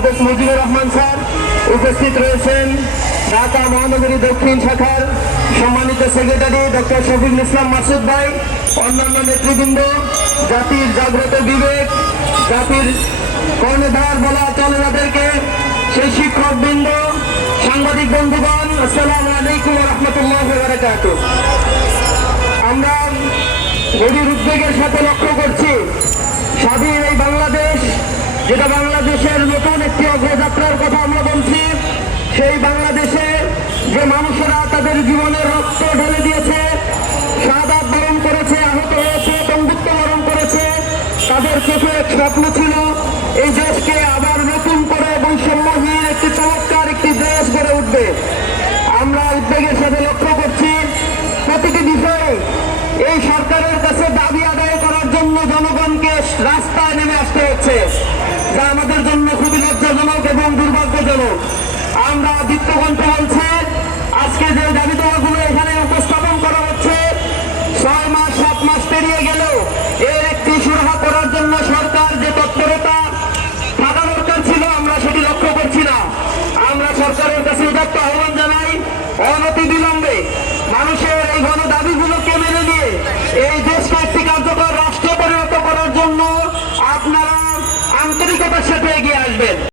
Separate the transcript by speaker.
Speaker 1: Mujibur Rahman sir উপস্থিত রয়েছেন ঢাকা মহানগরী দক্ষিণ শাখার সম্মানিত সেক্রেটারি ডক্টর শফিকুল ইসলাম মাসুদ ভাই, অন্যান্য নেতৃবৃন্দ, জাতির জাগ্রত বিবেক, জাতির কর্ণধার বলা চলে যাদেরকে সেই শিক্ষক বৃন্দ সাংবাদিক বন্ধুগণ, আসসালামু আলাইকুম রহমতুল্লাহ আমরা গভীর উদ্বেগের সাথে লক্ষ্য করছি। যেটা বাংলাদেশের নতুন একটি অগ্রযাত্রার কথা আমরা বলছি, সেই বাংলাদেশে যে মানুষেরা তাদের জীবনের রক্ত ঢেলে দিয়েছে শাহাদ বরণ করেছে, আহত হয়েছে, বন্ধুত্ব বরণ করেছে, তাদের চোখে স্বপ্ন ছিল, এই দেশকে আবার নতুন করে বৈষম্যহীন একটি চমৎকার একটি দেশ গড়ে উঠবে। আমরা উদ্বেগের সাথে লক্ষ্য করছি, প্রতিটি বিষয়ে এই সরকারের কাছে দাবি আদায় এবং দুর্ভাগ্যজনক আমরা দীপ্তকণ্ঠ বলছে আজকে যে দাবি দাওয়াগুলো এখানে উপস্থাপন করা হচ্ছে, ছয় মাস, সাত মাস পেরিয়ে গেলেও এর একটি সুরাহা করার জন্য সরকার যে তৎপরতা থাকা দরকার ছিল, আমরা সেটি লক্ষ্য করছি না। আমরা সরকারের কাছে উদাত্ত আহ্বান জানাই অনতি বিলম্বে মানুষের এই গণ দাবিগুলোকে মেনে নিয়ে এই দেশকে একটি কার্যকর রাষ্ট্র পরিণত করার জন্য আপনারা আন্তরিকতার সাথে এগিয়ে আসবেন।